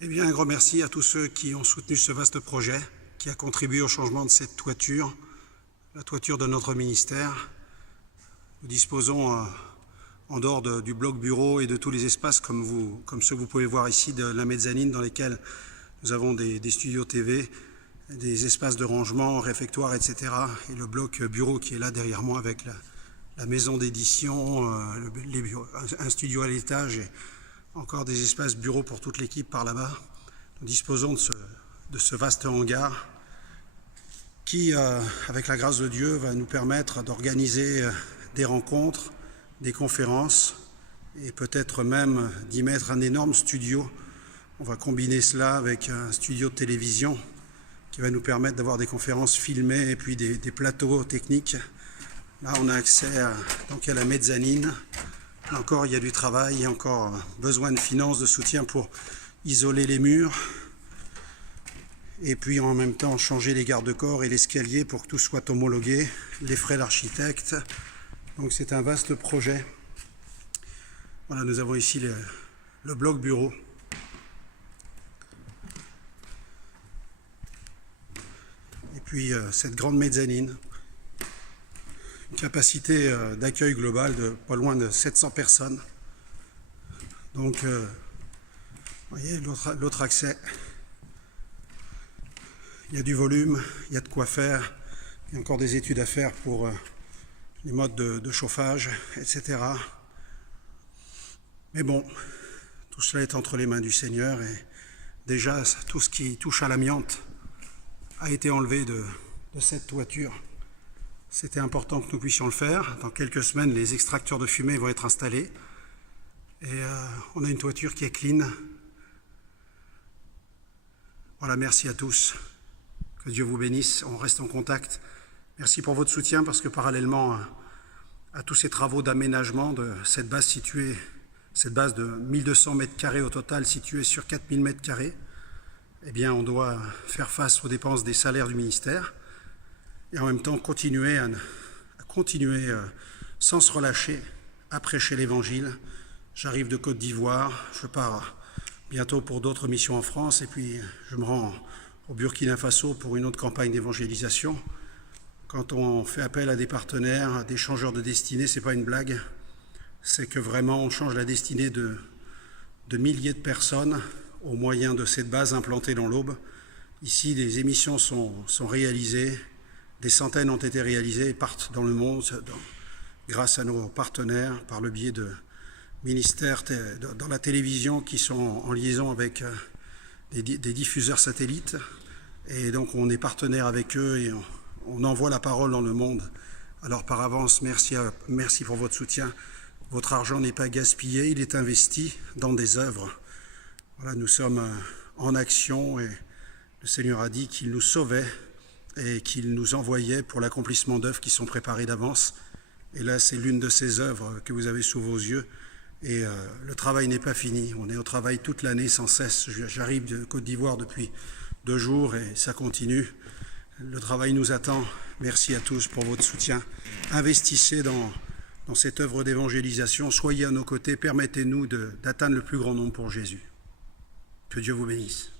Eh bien, un grand merci à tous ceux qui ont soutenu ce vaste projet, qui a contribué au changement de cette toiture, la toiture de notre ministère. Nous disposons, en dehors du bloc bureau et de tous les espaces comme ceux que vous pouvez voir ici, de la mezzanine dans lesquels nous avons des studios TV, des espaces de rangement, réfectoires, etc. Et le bloc bureau qui est là derrière moi avec la maison d'édition, un studio à l'étage et encore des espaces bureaux pour toute l'équipe par là-bas. Nous disposons de ce vaste hangar qui, avec la grâce de Dieu, va nous permettre d'organiser des rencontres, des conférences et peut-être même d'y mettre un énorme studio. On va combiner cela avec un studio de télévision qui va nous permettre d'avoir des conférences filmées et puis des plateaux techniques. Là, on a accès à la mezzanine. Là encore, il y a du travail, il y a encore besoin de finances, de soutien pour isoler les murs. Et puis en même temps, changer les garde-corps et l'escalier pour que tout soit homologué, les frais d'architecte. Donc c'est un vaste projet. Voilà, nous avons ici le bloc bureau. Et puis cette grande mezzanine. Une capacité d'accueil globale de pas loin de 700 personnes. Donc, vous voyez, l'autre accès, il y a du volume, il y a de quoi faire, il y a encore des études à faire pour les modes de chauffage, etc. Mais bon, tout cela est entre les mains du Seigneur et déjà tout ce qui touche à l'amiante a été enlevé de cette toiture. C'était important que nous puissions le faire. Dans quelques semaines, les extracteurs de fumée vont être installés. Et on a une toiture qui est clean. Voilà, merci à tous. Que Dieu vous bénisse. On reste en contact. Merci pour votre soutien parce que parallèlement à tous ces travaux d'aménagement de cette base de 1200 mètres carrés au total située sur 4000 mètres carrés, eh bien, on doit faire face aux dépenses des salaires du ministère. Et en même temps continuer sans se relâcher à prêcher l'Évangile. J'arrive de Côte d'Ivoire, je pars bientôt pour d'autres missions en France et puis je me rends au Burkina Faso pour une autre campagne d'évangélisation. Quand on fait appel à des partenaires, à des changeurs de destinée, c'est pas une blague, c'est que vraiment on change la destinée de milliers de personnes au moyen de cette base implantée dans l'Aube. Ici, des émissions sont réalisées. Des centaines ont été réalisées et partent dans le monde grâce à nos partenaires par le biais de ministères dans la télévision qui sont en liaison avec des diffuseurs satellites. Et donc on est partenaire avec eux et on envoie la parole dans le monde. Alors par avance, merci pour votre soutien. Votre argent n'est pas gaspillé, il est investi dans des œuvres. Voilà, nous sommes en action et le Seigneur a dit qu'il nous sauvait et qu'il nous envoyait pour l'accomplissement d'œuvres qui sont préparées d'avance. Et là, c'est l'une de ces œuvres que vous avez sous vos yeux. Et le travail n'est pas fini. On est au travail toute l'année sans cesse. J'arrive de Côte d'Ivoire depuis 2 jours et ça continue. Le travail nous attend. Merci à tous pour votre soutien. Investissez dans cette œuvre d'évangélisation. Soyez à nos côtés. Permettez-nous d'atteindre le plus grand nombre pour Jésus. Que Dieu vous bénisse.